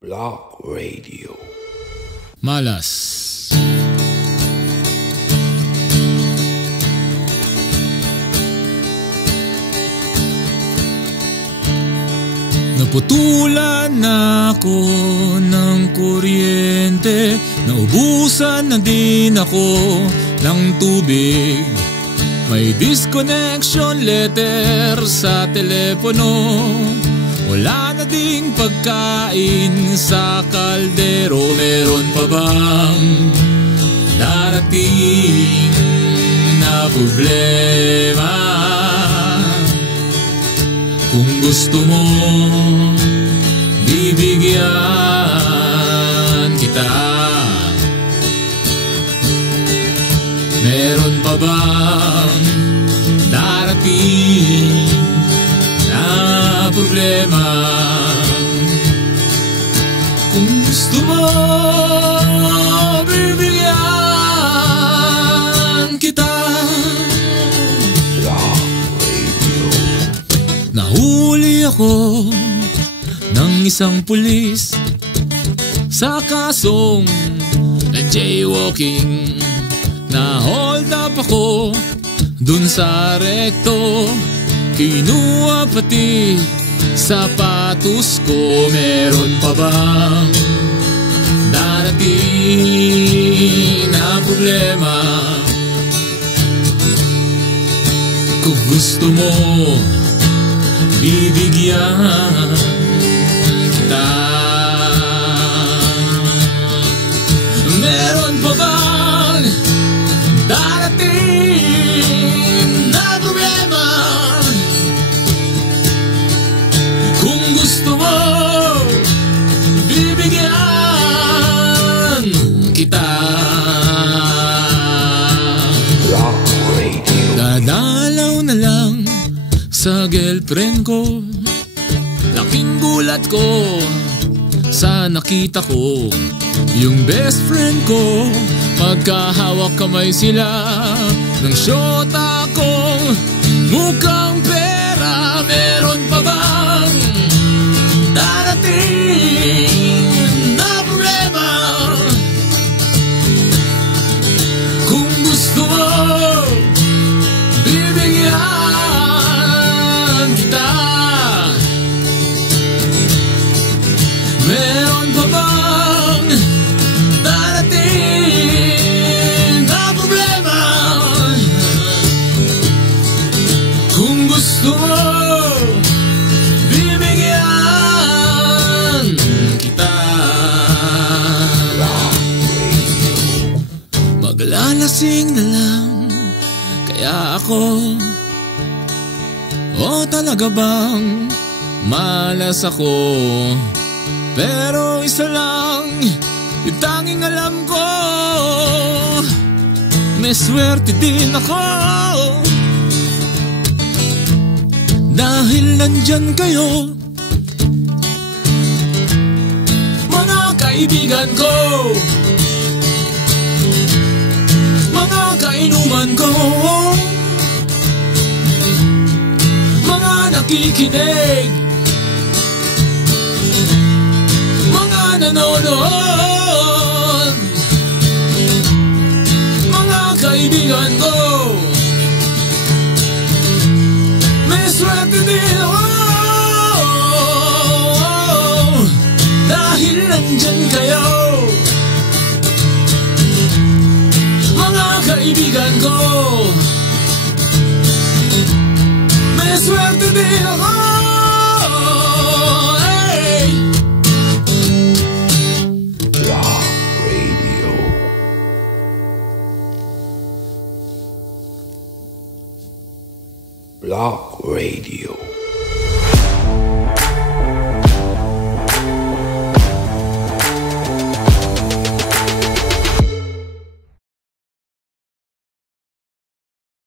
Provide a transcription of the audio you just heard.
Block Radio. Malas. Naputulan na ako ng kuryente, naubusan na din ako ng tubig. May disconnection letter sa telepono, wala na ding pagkain sa kaldero. Meron pa bang darating na problema? Kung gusto mo, bibigyan kita. Meron pa bang darating na problema? Kung gusto mo, bibigyan kita. Nahuli ako ng isang pulis sa kasong jaywalking. Na-hold up ako dun sa rekto, kinuha pati sapatos ko. Meron pa bang darating na problema? Kung gusto mo, bibigyan kita. Meron pa bang darating na problema? Kung gusto mo, bibigyan kita. Dadalaw na lang sa girlfriend ko, laking gulat ko sa nakita ko. Yung best friend ko, magkahawak kamay sila ng syota ko, mukhang pera. Meron pa bang darating na problema? Kung gusto mo, bibigyan kita. Meron pa bang darating na problema? Kung gusto mo, bibigyan kita. Maglalasing na lang kaya ako, o talaga bang malas ako? Pero isa lang yung tanging alam ko, may swerte din ako. Dahil nandyan kayo, mga kaibigan ko, mga kainuman ko, mga nakikinig, mga nanonood, mga kaibigan ko, may swerte din ako. Dahil nandyan kayo, mga kaibigan ko, may swerte din ako. Hey! Block Radio. Block Radio.